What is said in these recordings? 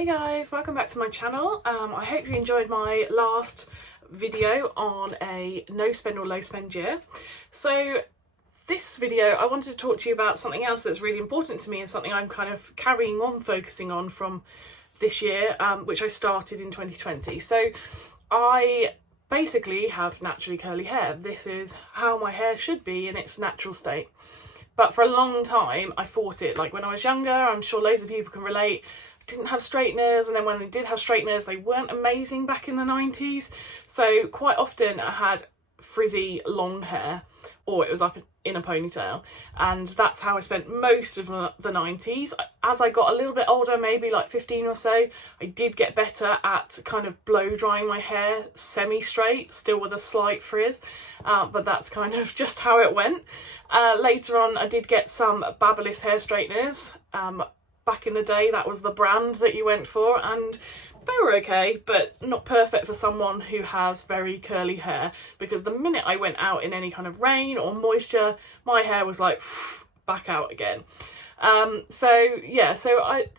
Hey guys, welcome back to my channel. I hope you enjoyed my last video on a no spend or low spend year. So this video I wanted to talk to you about something else that's really important to me and something I'm kind of carrying on focusing on from this year, which I started in 2020. So I basically have naturally curly hair. This is how my hair should be in its natural state. But for a long time I fought it. Like when I was younger, I'm sure loads of people can relate, didn't have straighteners, and then when I did have straighteners they weren't amazing back in the 90s, so quite often I had frizzy long hair or it was up in a ponytail, and that's how I spent most of the 90s. As I got a little bit older, maybe like 15 or so, I did get better at kind of blow drying my hair semi-straight, still with a slight frizz, but that's kind of just how it went. Later on I did get some Babyliss hair straighteners. Back in the day that was the brand that you went for, and they were okay, but not perfect for someone who has very curly hair, because the minute I went out in any kind of rain or moisture, my hair was like back out again. It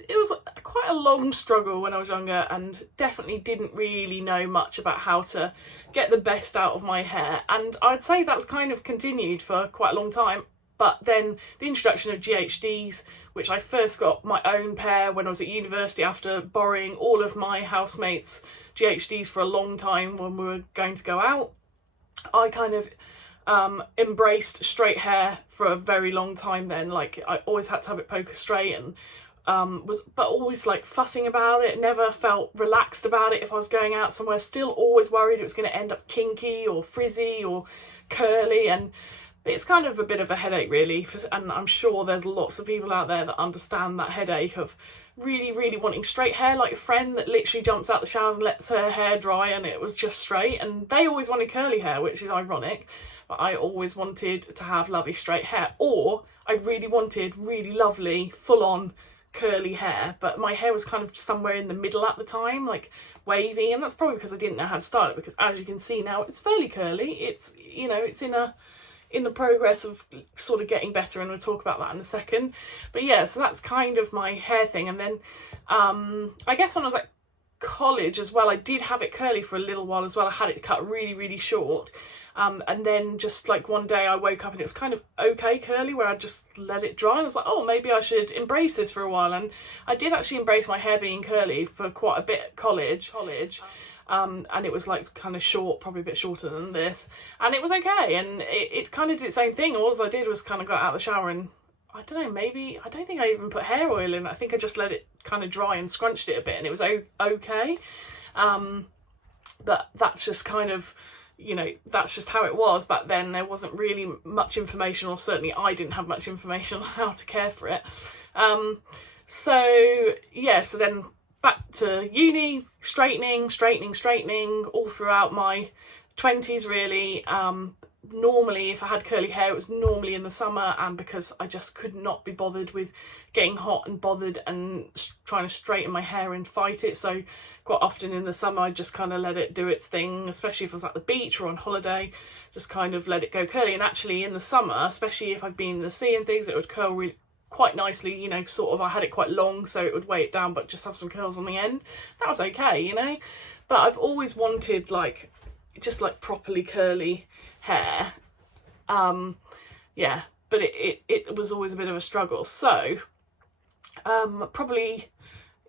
was quite a long struggle when I was younger, and definitely didn't really know much about how to get the best out of my hair, and I'd say that's kind of continued for quite a long time. But then the introduction of GHDs, which I first got my own pair when I was at university after borrowing all of my housemates' GHDs for a long time when we were going to go out. I kind of embraced straight hair for a very long time then. Like I always had to have it poker straight, and but always like fussing about it, never felt relaxed about it if I was going out somewhere, still always worried it was going to end up kinky or frizzy or curly, and it's kind of a bit of a headache really, and I'm sure there's lots of people out there that understand that headache of really wanting straight hair, like a friend that literally jumps out the showers and lets her hair dry and it was just straight, and they always wanted curly hair, which is ironic, but I always wanted to have lovely straight hair, or I really wanted really lovely full-on curly hair, but my hair was kind of somewhere in the middle at the time, like wavy, and that's probably because I didn't know how to style it, because as you can see now it's fairly curly. It's, you know, it's in the progress of sort of getting better, and we'll talk about that in a second. But yeah, so that's kind of my hair thing. And then I guess when I was at college as well, I did have it curly for a little while as well. I had it cut really short, and then just like one day I woke up and it was kind of okay curly, where I just let it dry, and I was like, oh, maybe I should embrace this for a while. And I did actually embrace my hair being curly for quite a bit at college. And it was like kind of short, probably a bit shorter than this, and it was okay, and it kind of did its own thing. All I did was kind of got out of the shower and I don't know, maybe, I don't think I even put hair oil in. I think I just let it kind of dry and scrunched it a bit, and it was okay. But that's just kind of, you know, that's just how it was back then. There wasn't really much information, or certainly I didn't have much information on how to care for it. So then back to uni, straightening all throughout my 20s really. Normally if I had curly hair, it was normally in the summer, and because I just could not be bothered with getting hot and bothered and trying to straighten my hair and fight it, so quite often in the summer I just kind of let it do its thing, especially if I was at the beach or on holiday, just kind of let it go curly. And actually in the summer, especially if I've been in the sea and things, it would curl really quite nicely, you know, sort of. I had it quite long so it would weigh it down, but just have some curls on the end. That was okay, you know. But I've always wanted like just like properly curly hair. But it was always a bit of a struggle. So probably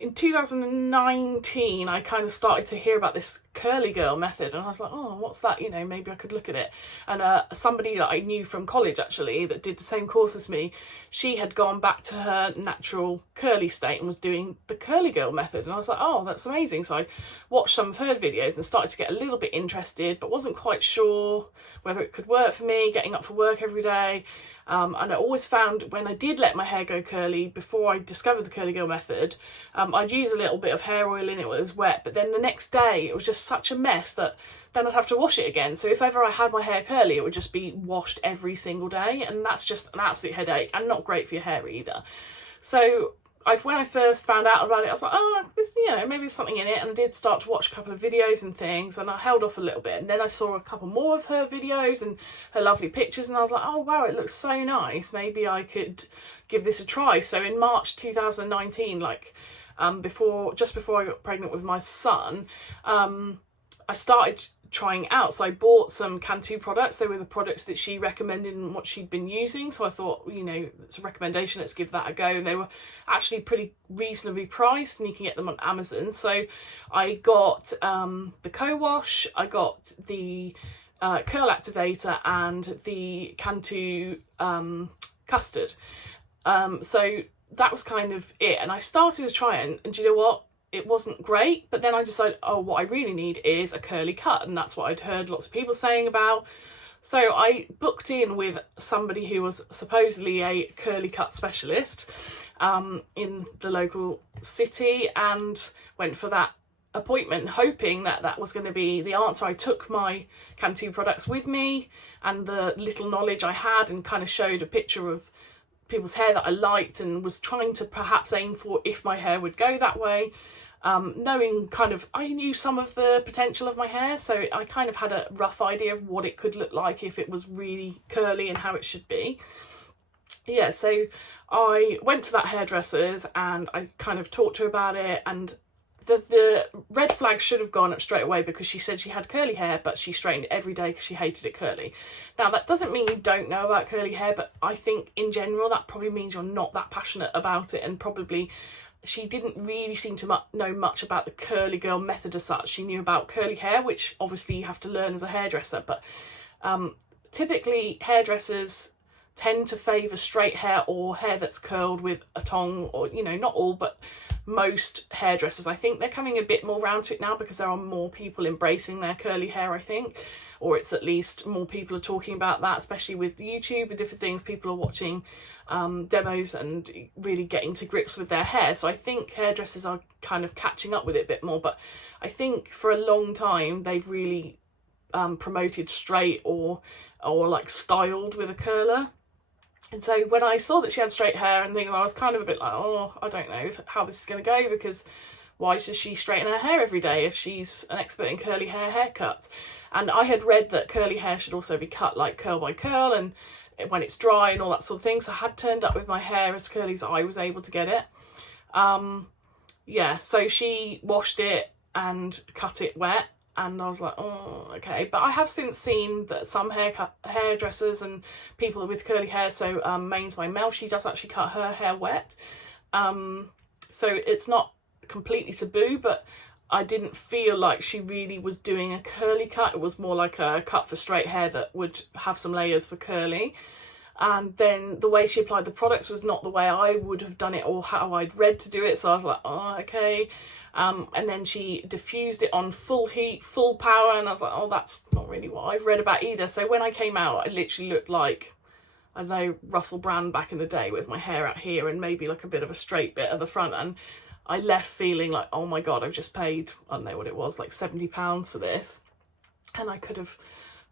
in 2019 I kind of started to hear about this curly girl method, and I was like, oh, what's that, you know, maybe I could look at it. And somebody that I knew from college actually that did the same course as me, she had gone back to her natural curly state and was doing the curly girl method, and I was like, oh, that's amazing. So I watched some of her videos and started to get a little bit interested, but wasn't quite sure whether it could work for me, getting up for work every day. And I always found when I did let my hair go curly, before I discovered the curly girl method, I'd use a little bit of hair oil in it when it was wet, but then the next day it was just such a mess that then I'd have to wash it again. So if ever I had my hair curly, it would just be washed every single day, and that's just an absolute headache and not great for your hair either. So when I first found out about it, I was like, oh, this, you know, maybe there's something in it, and I did start to watch a couple of videos and things, and I held off a little bit, and then I saw a couple more of her videos and her lovely pictures, and I was like, oh wow, it looks so nice, maybe I could give this a try. So in March 2019, like just before I got pregnant with my son, I started trying out. So I bought some Cantu products. They were the products that she recommended and what she'd been using. So I thought, you know, it's a recommendation, let's give that a go. And they were actually pretty reasonably priced, and you can get them on Amazon. So I got the co-wash, I got the curl activator, and the Cantu custard. So that was kind of it. And I started to try it, and do you know what? It wasn't great, but then I decided, oh, what I really need is a curly cut, and that's what I'd heard lots of people saying about. So I booked in with somebody who was supposedly a curly cut specialist in the local city, and went for that appointment hoping that that was going to be the answer. I took my Cantu products with me and the little knowledge I had, and kind of showed a picture of people's hair that I liked, and was trying to perhaps aim for if my hair would go that way. Knowing kind of, I knew some of the potential of my hair, so I kind of had a rough idea of what it could look like if it was really curly and how it should be. Yeah, so I went to that hairdresser's and I kind of talked to her about it, and the red flag should have gone up straight away, because she said she had curly hair, but she straightened it every day because she hated it curly. Now, that doesn't mean you don't know about curly hair, but I think in general that probably means you're not that passionate about it, and probably she didn't really seem to know much about the curly girl method as such. She knew about curly hair, which obviously you have to learn as a hairdresser, but typically hairdressers tend to favour straight hair or hair that's curled with a tong, or, you know, not all, but most hairdressers. I think they're coming a bit more round to it now because there are more people embracing their curly hair, I think, or it's at least more people are talking about that, especially with YouTube and different things. People are watching demos and really getting to grips with their hair. So I think hairdressers are kind of catching up with it a bit more, but I think for a long time they've really promoted straight or like styled with a curler. And so when I saw that she had straight hair and things, I was kind of a bit like, oh, I don't know how this is going to go, because why does she straighten her hair every day if she's an expert in curly hair haircuts? And I had read that curly hair should also be cut like curl by curl, and when it's dry and all that sort of thing. So I had turned up with my hair as curly as I was able to get it. Yeah, so she washed it and cut it wet, and I was like, oh, okay. But I have since seen that some hairdressers and people with curly hair, so Main's by Mel, she does actually cut her hair wet. So it's not completely taboo, but I didn't feel like she really was doing a curly cut. It was more like a cut for straight hair that would have some layers for curly. And then the way she applied the products was not the way I would have done it or how I'd read to do it. So I was like, oh, okay. And then she diffused it on full heat, full power. And I was like, oh, that's not really what I've read about either. So when I came out, I literally looked like, I don't know, Russell Brand back in the day, with my hair out here and maybe like a bit of a straight bit at the front. And I left feeling like, oh my God, I've just paid, I don't know what it was, like £70 for this. And I could have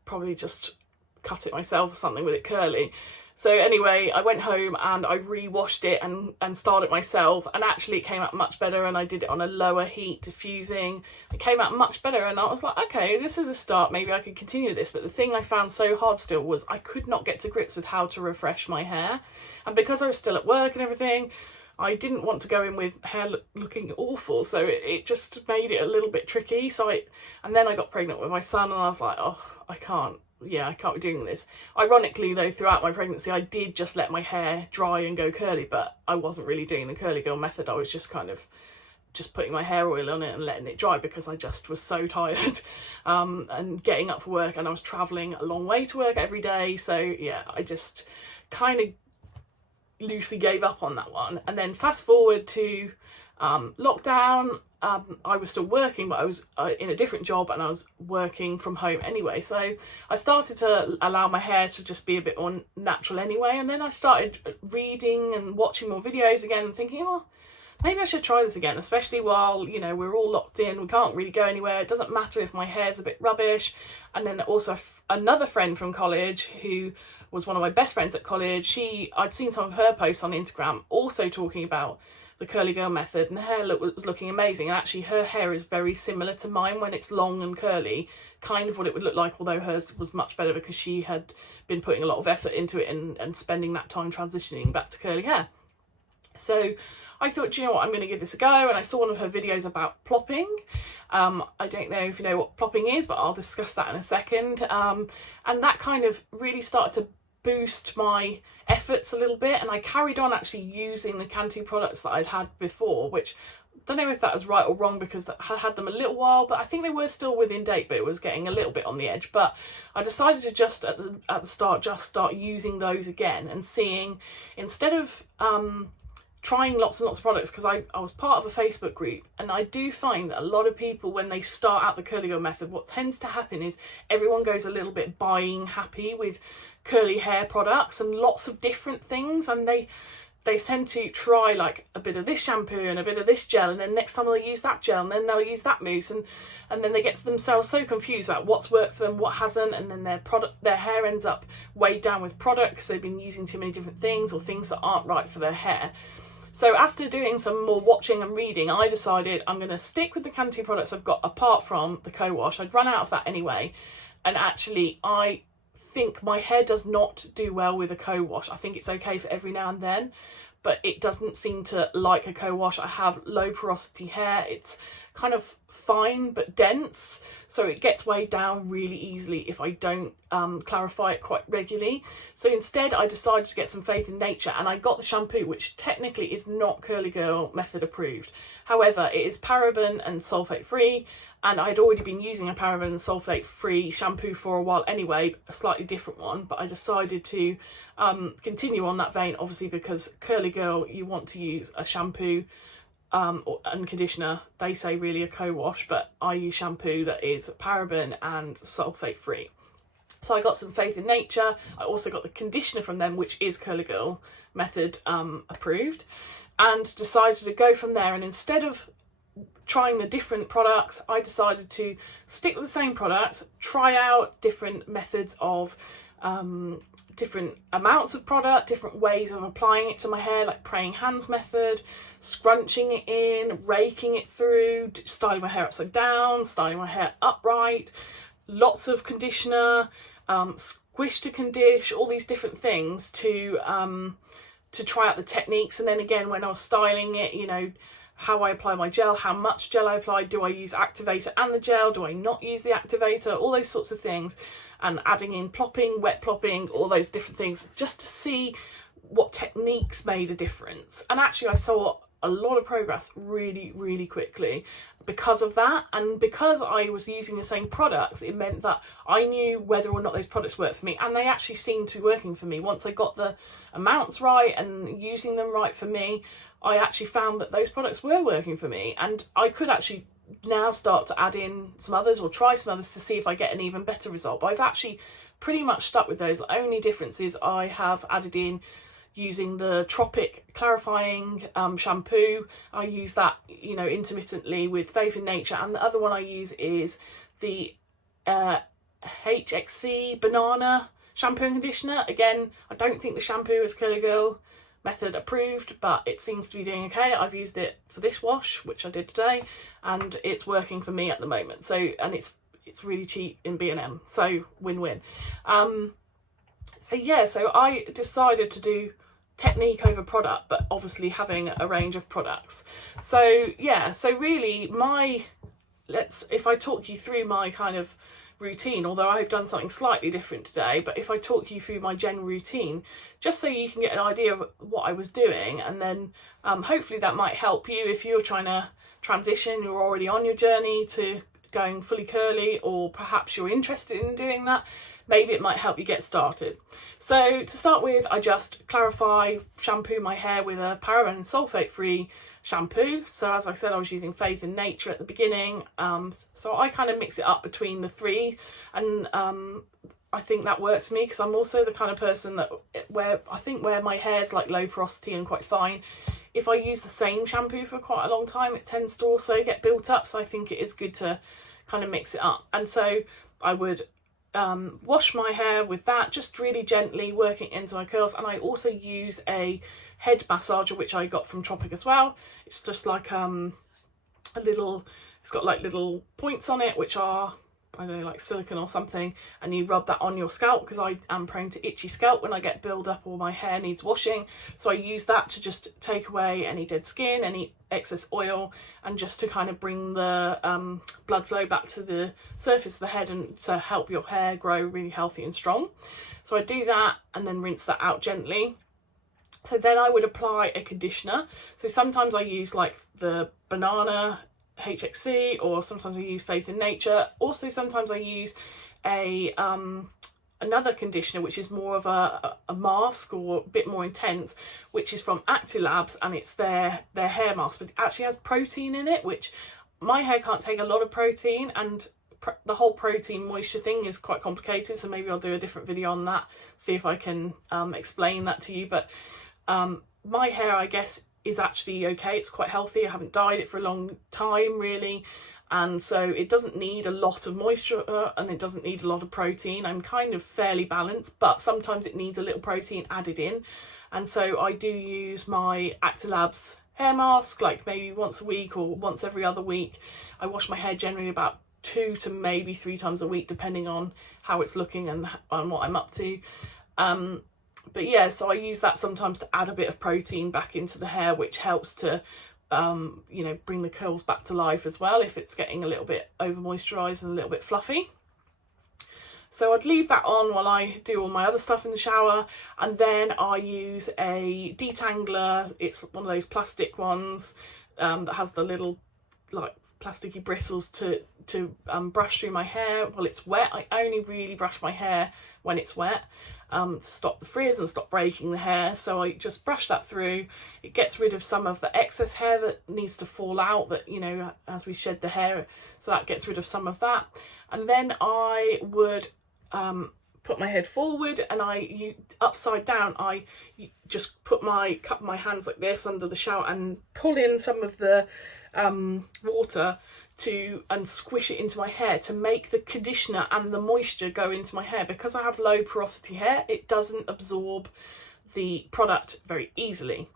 probably just cut it myself or something with it curly. So anyway, I went home and I re-washed it and styled it myself, and actually it came out much better, and I did it on a lower heat diffusing. It came out much better, and I was like, okay, this is a start, maybe I could continue this. But the thing I found so hard still was I could not get to grips with how to refresh my hair. And because I was still at work and everything, I didn't want to go in with hair looking awful, so it just made it a little bit tricky. And then I got pregnant with my son, and I was like, oh, I can't be doing this. Ironically though, throughout my pregnancy, I did just let my hair dry and go curly, but I wasn't really doing the curly girl method. I was just kind of just putting my hair oil on it and letting it dry, because I just was so tired and getting up for work, and I was travelling a long way to work every day. So yeah, I just kind of loosely gave up on that one. And then fast forward to lockdown, I was still working, but I was in a different job, and I was working from home anyway. So I started to allow my hair to just be a bit more natural anyway. And then I started reading and watching more videos again and thinking, oh, maybe I should try this again, especially while, you know, we're all locked in, we can't really go anywhere. It doesn't matter if my hair's a bit rubbish. And then also another friend from college, who was one of my best friends at college, I'd seen some of her posts on Instagram also talking about the curly girl method, and her hair was looking amazing. And actually her hair is very similar to mine when it's long and curly, kind of what it would look like, although hers was much better because she had been putting a lot of effort into it and spending that time transitioning back to curly hair. So I thought, do you know what, I'm going to give this a go, and I saw one of her videos about plopping. I don't know if you know what plopping is, but I'll discuss that in a second. And that kind of really started to boost my efforts a little bit, and I carried on actually using the Cantu products that I'd had before, which I don't know if that was right or wrong because I had them a little while, but I think they were still within date, but it was getting a little bit on the edge. But I decided to just at the start just start using those again and seeing, instead of trying lots and lots of products, because I was part of a Facebook group, and I do find that a lot of people, when they start out the curly girl method, what tends to happen is everyone goes a little bit buying happy with curly hair products and lots of different things, and they tend to try like a bit of this shampoo and a bit of this gel, and then next time they'll use that gel, and then they'll use that mousse, and then they get themselves so confused about what's worked for them, what hasn't, and then their hair ends up weighed down with product because they've been using too many different things or things that aren't right for their hair. So after doing some more watching and reading, I decided I'm going to stick with the Cantu products I've got apart from the co-wash. I'd run out of that anyway, and actually I think my hair does not do well with a co-wash. I think it's okay for every now and then, but it doesn't seem to like a co-wash. I have low porosity hair. It's kind of fine but dense, so it gets weighed down really easily if I don't clarify it quite regularly. So instead I decided to get some faith in nature, and I got the shampoo, which technically is not curly girl method approved. However, it is paraben and sulfate free, and I'd already been using a paraben and sulfate free shampoo for a while anyway, a slightly different one, but I decided to continue on that vein, obviously because curly girl, you want to use a shampoo and conditioner. They say really a co-wash, but I use shampoo that is paraben and sulfate free. So I got some faith in nature. I also got the conditioner from them, which is curly girl method approved, and decided to go from there. And instead of trying the different products, I decided to stick with the same products, try out different methods of different amounts of product, different ways of applying it to my hair, like praying hands method, scrunching it in, raking it through, styling my hair upside down, styling my hair upright, lots of conditioner, squish to condish, all these different things to try out the techniques. And then again, when I was styling it, you know, how I apply my gel, how much gel I apply, do I use activator and the gel, do I not use the activator, all those sorts of things, and adding in plopping, wet plopping, all those different things, just to see what techniques made a difference. And actually I saw a lot of progress really, really quickly because of that. And because I was using the same products, it meant that I knew whether or not those products worked for me, and they actually seemed to be working for me. Once I got the amounts right and using them right for me, I actually found that those products were working for me, and I could actually now start to add in some others or try some others to see if I get an even better result. But I've actually pretty much stuck with those. The only difference is I have added in using the Tropic clarifying shampoo. I use that, you know, intermittently with Faith in Nature, and the other one I use is the HXC banana shampoo and conditioner. Again, I don't think the shampoo is curly girl method approved, but it seems to be doing okay. I've used it for this wash, which I did today, and it's working for me at the moment. So, and it's really cheap in B&M, so win-win. So yeah, so I decided to do technique over product, but obviously having a range of products. So yeah, so really if I talk you through my kind of routine, although I've done something slightly different today, but if I talk you through my general routine, just so you can get an idea of what I was doing, and then hopefully that might help you if you're trying to transition, you're already on your journey to going fully curly, or perhaps you're interested in doing that. Maybe it might help you get started. So to start with, I just shampoo my hair with a paraben and sulfate free shampoo. So as I said, I was using Faith in Nature at the beginning. So I kind of mix it up between the three, and I think that works for me because I'm also the kind of person that where my hair's like low porosity and quite fine, if I use the same shampoo for quite a long time, it tends to also get built up. So I think it is good to kind of mix it up. And so I would wash my hair with that, just really gently working into my curls. And I also use a head massager, which I got from Tropic as well. It's just like it's got like little points on it, which are I don't know, like silicone or something, and you rub that on your scalp, because I am prone to itchy scalp when I get build up or my hair needs washing. So I use that to just take away any dead skin, any excess oil, and just to kind of bring the blood flow back to the surface of the head and to help your hair grow really healthy and strong. So I do that and then rinse that out gently. So then I would apply a conditioner. So sometimes I use like the banana HXC, or sometimes I use Faith in Nature. Also sometimes I use a another conditioner which is more of a mask, or a bit more intense, which is from Actilabs, and it's their hair mask, but it actually has protein in it, which my hair can't take a lot of protein, and the whole protein moisture thing is quite complicated, so maybe I'll do a different video on that, see if I can explain that to you. But my hair, I guess, is actually okay. It's quite healthy. I haven't dyed it for a long time really, and so it doesn't need a lot of moisture and it doesn't need a lot of protein. I'm kind of fairly balanced, but sometimes it needs a little protein added in, and so I do use my Actilabs hair mask like maybe once a week or once every other week. I wash my hair generally about 2 to maybe 3 times a week, depending on how it's looking and what I'm up to. But yeah, so I use that sometimes to add a bit of protein back into the hair, which helps to you know, bring the curls back to life as well if it's getting a little bit over moisturized and a little bit fluffy. So I'd leave that on while I do all my other stuff in the shower, and then I use a detangler. It's one of those plastic ones that has the little like plasticky bristles to brush through my hair while it's wet. I only really brush my hair when it's wet to stop the frizz and stop breaking the hair. So I just brush that through. It gets rid of some of the excess hair that needs to fall out, that, you know, as we shed the hair, so that gets rid of some of that. And then I would put my head forward, and upside down, I just cup my hands like this under the shower and pull in some of the water and squish it into my hair to make the conditioner and the moisture go into my hair. Because I have low porosity hair, it doesn't absorb the product very easily.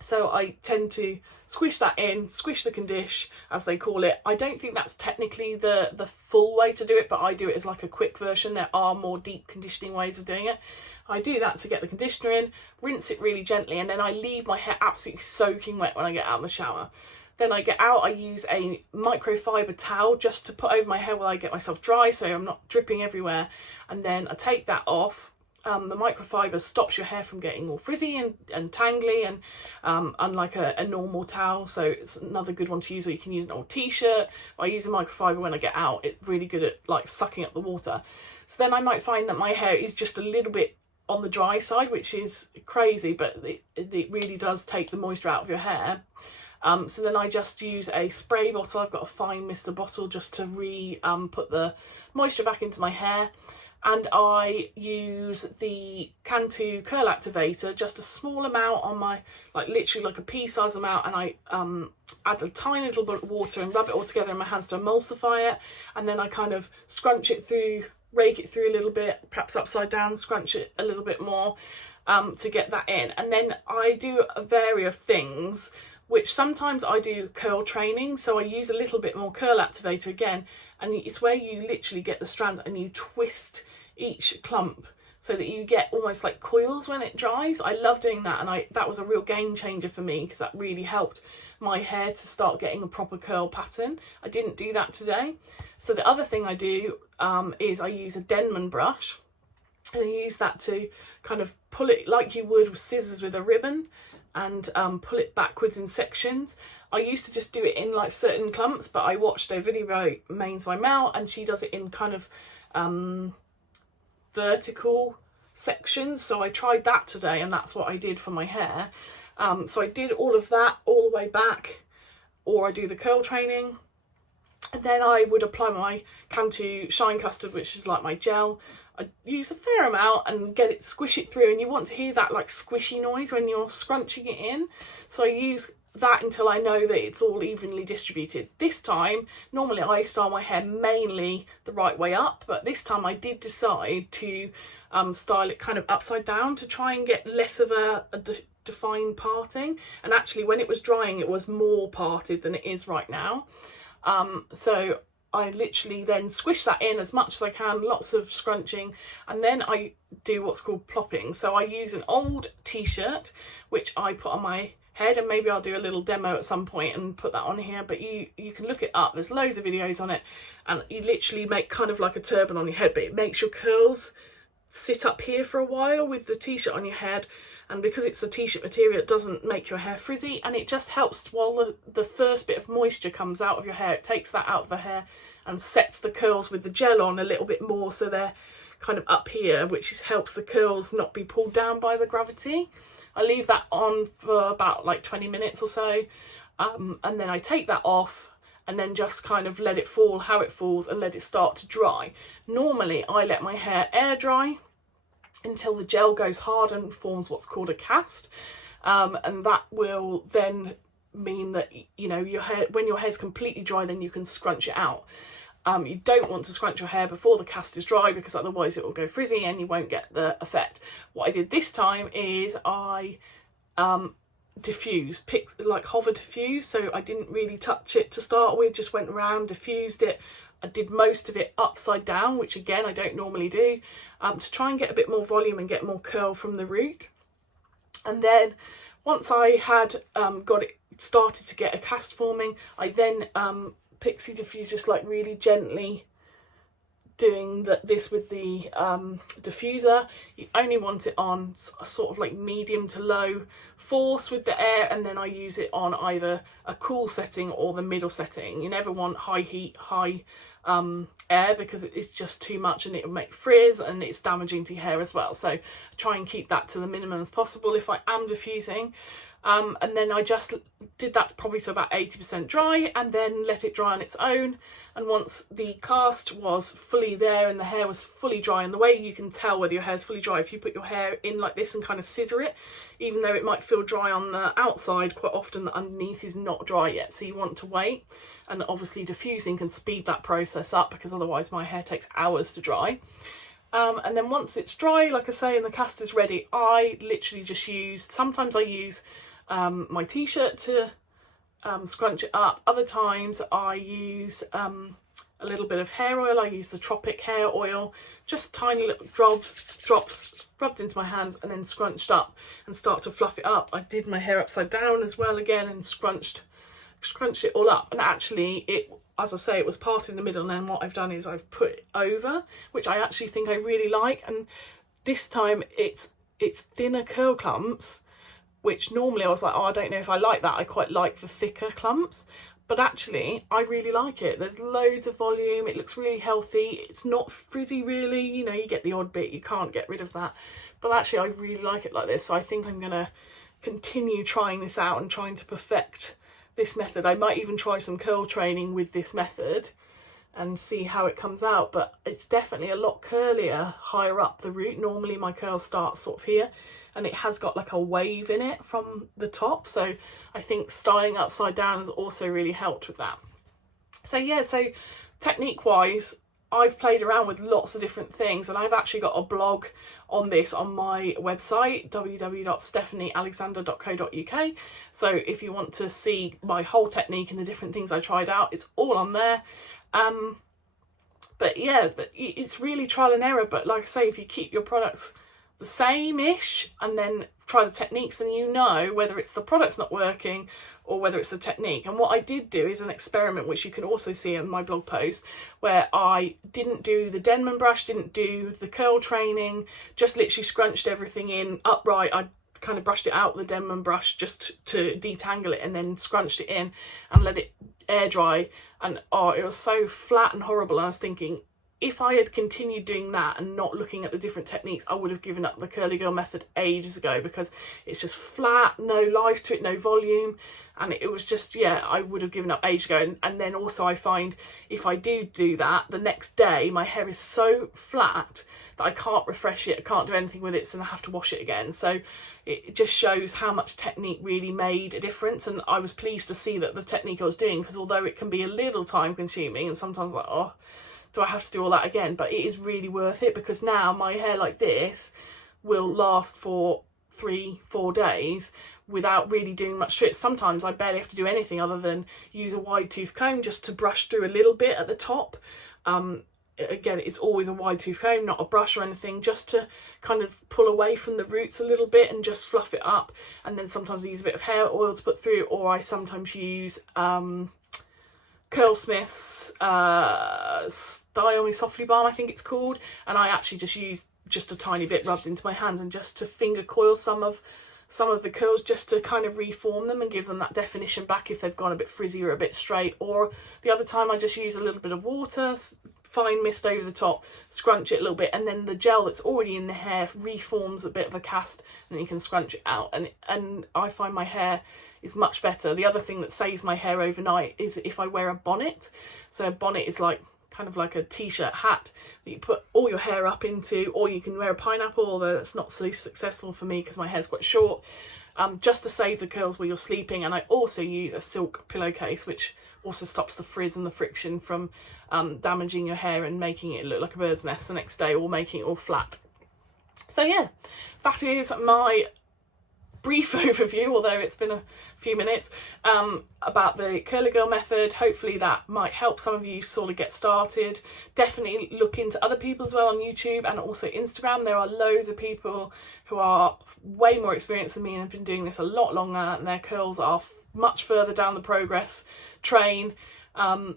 So I tend to squish that in, squish the condish, as they call it. I don't think that's technically the full way to do it, but I do it as like a quick version. There are more deep conditioning ways of doing it. I do that to get the conditioner in, rinse it really gently, and then I leave my hair absolutely soaking wet when I get out of the shower. Then I get out, I use a microfiber towel just to put over my hair while I get myself dry, so I'm not dripping everywhere. And then I take that off. The microfiber stops your hair from getting all frizzy and tangly, and unlike a normal towel, so it's another good one to use. Or you can use an old t-shirt. I use a microfiber when I get out. It's really good at like sucking up the water. So then I might find that my hair is just a little bit on the dry side, which is crazy, but it really does take the moisture out of your hair. So then I just use a spray bottle. I've got a fine mister bottle just to put the moisture back into my hair. And I use the Cantu curl activator, just a small amount on my, like literally like a pea size amount, and I add a tiny little bit of water and rub it all together in my hands to emulsify it. And then I kind of scrunch it through, rake it through a little bit, perhaps upside down, scrunch it a little bit more to get that in. And then I do a vary of things, which sometimes I do curl training, so I use a little bit more curl activator again, and it's where you literally get the strands and you twist each clump so that you get almost like coils when it dries. I love doing that, and that was a real game changer for me, because that really helped my hair to start getting a proper curl pattern. I didn't do that today. So the other thing I do is I use a Denman brush, and I use that to kind of pull it like you would with scissors with a ribbon, and pull it backwards in sections. I used to just do it in like certain clumps, but I watched a video by Mains by Mel, and she does it in kind of vertical sections. So I tried that today, and that's what I did for my hair. So I did all of that all the way back, or I do the curl training. And then I would apply my Cantu Shine Custard, which is like my gel. I use a fair amount and squish it through, and you want to hear that like squishy noise when you're scrunching it in. So I use that until I know that it's all evenly distributed. This time, normally I style my hair mainly the right way up, but this time I did decide to style it kind of upside down to try and get less of a defined parting. And actually when it was drying, it was more parted than it is right now. So I literally then squish that in as much as I can, lots of scrunching, and then I do what's called plopping. So I use an old t-shirt which I put on my head, and maybe I'll do a little demo at some point and put that on here, but you can look it up, there's loads of videos on it, and you literally make kind of like a turban on your head, but it makes your curls sit up here for a while with the t-shirt on your head. And because it's a t-shirt material, it doesn't make your hair frizzy, and it just helps while the first bit of moisture comes out of your hair. It takes that out of the hair and sets the curls with the gel on a little bit more, so they're kind of up here, which helps the curls not be pulled down by the gravity. I leave that on for about like 20 minutes or so, and then I take that off and then just kind of let it fall how it falls and let it start to dry. Normally I let my hair air dry until the gel goes hard and forms what's called a cast, and that will then mean that, you know, your hair, when your hair's completely dry, then you can scrunch it out. You don't want to scrunch your hair before the cast is dry, because otherwise it will go frizzy and you won't get the effect. What I did this time is I diffused, like hover diffuse, so I didn't really touch it to start with, just went around, diffused it. I did most of it upside down, which again I don't normally do, to try and get a bit more volume and get more curl from the root. And then once I had got it started to get a cast forming, I then pixie diffuse, just like really gently doing this with the diffuser. You only want it on a sort of like medium to low force with the air, and then I use it on either a cool setting or the middle setting. You never want high heat, high air, because it's just too much and it'll make frizz and it's damaging to your hair as well. So try and keep that to the minimum as possible if I am diffusing. And then I just did that probably to about 80% dry, and then let it dry on its own. And once the cast was fully there and the hair was fully dry, and the way you can tell whether your hair's fully dry, if you put your hair in like this and kind of scissor it, even though it might feel dry on the outside, quite often the underneath is not dry yet, so you want to wait. And obviously diffusing can speed that process up, because otherwise my hair takes hours to dry. And then once it's dry, like I say, and the cast is ready, I literally just sometimes I use my t-shirt to scrunch it up. Other times I use a little bit of hair oil. I use the Tropic hair oil, just tiny little drops rubbed into my hands and then scrunched up, and start to fluff it up. I did my hair upside down as well again, and scrunched it all up. And actually it, as I say, it was parted in the middle, and then what I've done is I've put it over, which I actually think I really like. And this time it's thinner curl clumps, which normally I was like, oh, I don't know if I like that. I quite like the thicker clumps, but actually I really like it. There's loads of volume, it looks really healthy, it's not frizzy really, you know, you get the odd bit, you can't get rid of that, but actually I really like it like this. So I think I'm gonna continue trying this out and trying to perfect this method. I might even try some curl training with this method and see how it comes out, but it's definitely a lot curlier higher up the root. Normally my curls start sort of here, and it has got like a wave in it from the top, so I think styling upside down has also really helped with that. So yeah, so technique wise, I've played around with lots of different things, and I've actually got a blog on this on my website, www.stephaniealexander.co.uk. So if you want to see my whole technique and the different things I tried out, it's all on there. But yeah, it's really trial and error, but like I say, if you keep your products the same-ish and then try the techniques, then you know whether it's the product's not working or whether it's the technique. And what I did do is an experiment, which you can also see in my blog post, where I didn't do the Denman brush, didn't do the curl training, just literally scrunched everything in upright. I kind of brushed it out with the Denman brush just to detangle it, and then scrunched it in and let it air dry. And oh, it was so flat and horrible. And I was thinking, if I had continued doing that and not looking at the different techniques, I would have given up the curly girl method ages ago, because it's just flat, no life to it, no volume, and it was just, yeah, I would have given up ages ago. And then also I find if I do that, the next day my hair is so flat that I can't refresh it, I can't do anything with it, so I have to wash it again. So it just shows how much technique really made a difference, and I was pleased to see that the technique I was doing, because although it can be a little time consuming and sometimes like, oh, do I have to do all that again? But it is really worth it, because now my hair like this will last for 3-4 days without really doing much to it. Sometimes I barely have to do anything other than use a wide tooth comb just to brush through a little bit at the top. Again, it's always a wide tooth comb, not a brush or anything, just to kind of pull away from the roots a little bit and just fluff it up. And then sometimes I use a bit of hair oil to put through, or I sometimes use Curlsmith's Style Me Softly Balm, I think it's called, and I actually just use just a tiny bit rubbed into my hands and just to finger coil some of the curls, just to kind of reform them and give them that definition back if they've gone a bit frizzy or a bit straight. Or the other time I just use a little bit of water, fine mist over the top, scrunch it a little bit, and then the gel that's already in the hair reforms a bit of a cast, and you can scrunch it out, and I find my hair is much better. The other thing that saves my hair overnight is if I wear a bonnet. So a bonnet is like kind of like a t-shirt hat that you put all your hair up into, or you can wear a pineapple, although that's not so successful for me because my hair's quite short, just to save the curls while you're sleeping. And I also use a silk pillowcase, which also stops the frizz and the friction from damaging your hair and making it look like a bird's nest the next day, or making it all flat. So yeah, that is my brief overview, although it's been a few minutes, about the curly girl method. Hopefully that might help some of you sort of get started. Definitely look into other people as well on YouTube and also Instagram. There are loads of people who are way more experienced than me and have been doing this a lot longer, and their curls are much further down the progress train. And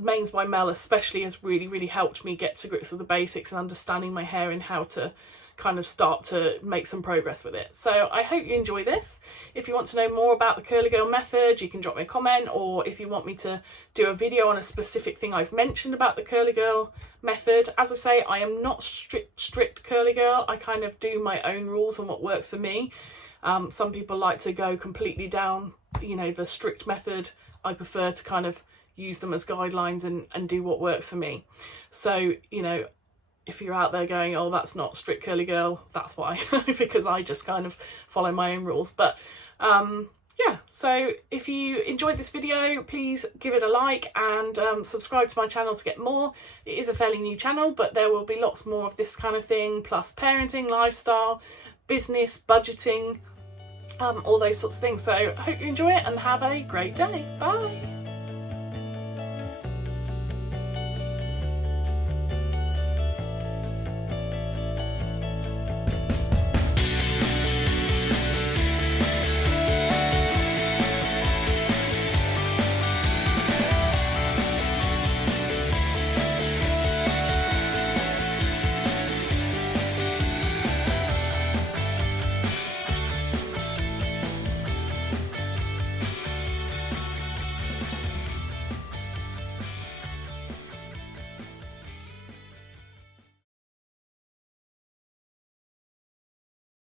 Mains by Mel especially has really helped me get to grips with the basics and understanding my hair and how to kind of start to make some progress with it. So I hope you enjoy this. If you want to know more about the curly girl method, you can drop me a comment, or if you want me to do a video on a specific thing I've mentioned about the curly girl method. As I say, I am not strict curly girl. I kind of do my own rules on what works for me. Some people like to go completely down, you know, the strict method. I prefer to kind of use them as guidelines and do what works for me. So, you know, if you're out there going, oh, that's not strict curly girl, that's why, because I just kind of follow my own rules. But yeah, so if you enjoyed this video, please give it a like and subscribe to my channel to get more. It is a fairly new channel, but there will be lots more of this kind of thing, plus parenting, lifestyle, business, budgeting, all those sorts of things. So I hope you enjoy it and have a great day. Bye.